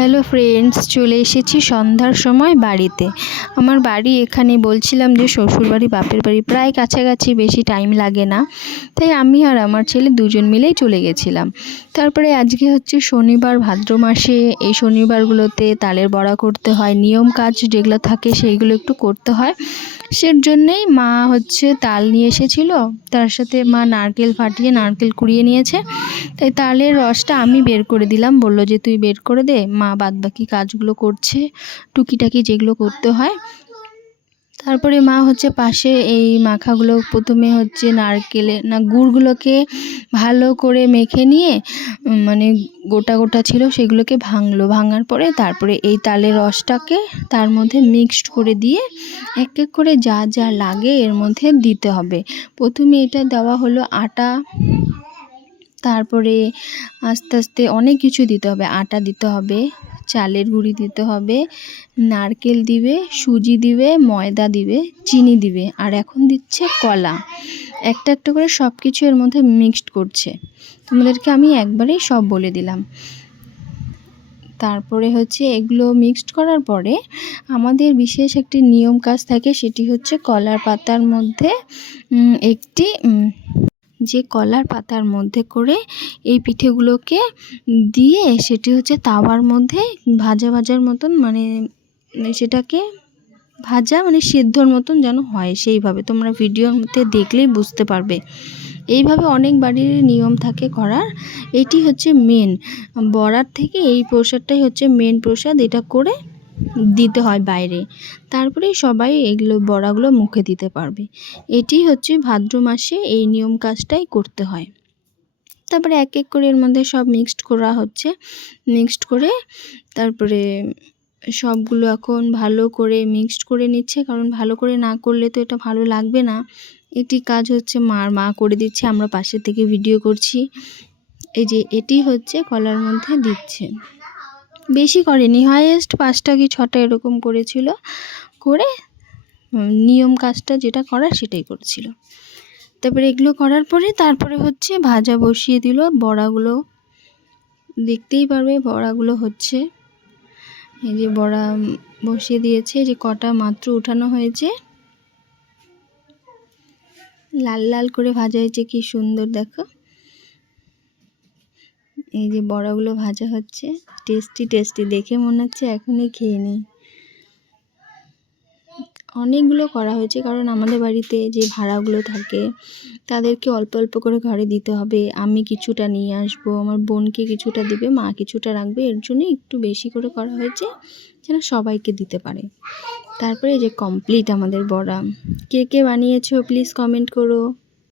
Hello friends, চলে এসেছি সন্ধ্যার সময় বাড়িতে। আমার বাড়ি এখানে, বলছিলাম যে শ্বশুরবাড়ি বাপের বাড়ি প্রায় কাছাকাছি, বেশি টাইম লাগে না। তাই আমি আর আমার ছেলে দুজন মিলেই চলে গেছিলাম। তারপরে আজকে হচ্ছে শনিবার, ভাদ্র মাসে এই শনিবারগুলোতে তালের বড়া করতে হয়, নিয়ম কাজ যেগুলো থাকে সেইগুলো একটু করতে হয়। সের জন্যেই মা হচ্ছে তাল নিয়ে এসেছিলো, তার সাথে মা নারকেল ফাটিয়ে নারকেল কুড়িয়ে নিয়েছে। তাই তালের রসটা আমি বের করে দিলাম, বললো যে তুই বের করে দে, মা বাদবাকি কাজগুলো করছে, টুকিটাকি যেগুলো করতে হয়। তারপরে মা হচ্ছে পাশে এই মাখাগুলো প্রথমে হচ্ছে গুড়গুলোকে ভালো করে মেখে নিয়ে মানে গোটা গোটা ছিল সেগুলোকে ভাঙার পরে তারপরে এই তালের রসটাকে তার মধ্যে মিক্সড করে দিয়ে এক এক করে যা যা লাগে এর মধ্যে দিতে হবে। প্রথমে এটা দেওয়া হলো আটা, তারপরে আস্তে আস্তে অনেক কিছু দিতে হবে। আটা দিতে হবে, চালের গুঁড়ি দিতে হবে, নারকেল দিবে, সুজি দিবে, ময়দা দিবে, চিনি দিবে, আর এখন দিচ্ছে কলা। একটা একটা করে সব কিছু এর মধ্যে মিক্সড করছে। তোমাদেরকে আমি একবারেই সব বলে দিলাম। তারপরে হচ্ছে এগুলো মিক্সড করার পরে আমাদের বিশেষ একটি নিয়ম কাজ থাকে, সেটি হচ্ছে কলার পাতার মধ্যে কলার পাতার মধ্যে করে এই পিঠেগুলোকে দিয়ে সেটি হচ্ছে তাওয়ার মধ্যে ভাজার মতন, মানে সেটাকে ভাজা মানে সেদ্ধর মতন যেন হয়, সেইভাবে তোমরা ভিডিওর মধ্যে দেখলেই বুঝতে পারবে। এইভাবে অনেক বাড়ির নিয়ম থাকে করার। এটি হচ্ছে মেন বড়ার থেকে এই প্রসাদটাই হচ্ছে মেন প্রসাদ, এটা করে দিতে হয় বাইরে, তারপরে সবাই এগুলো বড়াগুলো মুখে দিতে পারবে। এটি হচ্ছে ভাদ্র মাসে এই নিয়ম কাজটাই করতে হয়। তারপরে এক এক করে এর মধ্যে সব মিক্সড করা হচ্ছে, মিক্সড করে তারপরে সবগুলো এখন ভালো করে মিক্সড করে নিচ্ছে, কারণ ভালো করে না করলে তো এটা ভালো লাগবে না। এটি কাজ হচ্ছে মা করে দিচ্ছে, আমরা পাশে থেকে ভিডিও করছি। এই যে এটি হচ্ছে কলার মধ্যে দিচ্ছে, বেশি করেনি, হাইয়েস্ট 5টা কি 6টা এরকম করেছিল, করে নিয়ম কাজটা যেটা করার সেটাই করছিল। তারপরে এগুলো করার পরে তারপরে হচ্ছে ভাজা বসিয়ে দিল। বড়াগুলো দেখতেই পারবে, বড়াগুলো হচ্ছে, এই যে বড়া বসিয়ে দিয়েছে, যে কটা মাত্র উঠানো হয়েছে, লাল লাল করে ভাজা হয়েছে, কি সুন্দর দেখো। এই যে বড়াগুলো ভাজা হচ্ছে, টেস্টি টেস্টি, দেখে মনে হচ্ছে এখনই খেয়ে নিই। অনেকগুলো করা হয়েছে, কারণ আমাদের বাড়িতে যে ভাড়াগুলো থাকে তাদেরকে অল্প অল্প করে ঘরে দিতে হবে। আমি কিছুটা নিয়ে আসবো, আমার বোনকে কিছুটা দিবে, মা কিছুটা রাখবে, এর জন্য একটু বেশি করে করা হয়েছে যেন সবাইকে দিতে পারে। তারপরে যে কমপ্লিট আমাদের বড়া। কে কে বানিয়েছো প্লিজ কমেন্ট করো।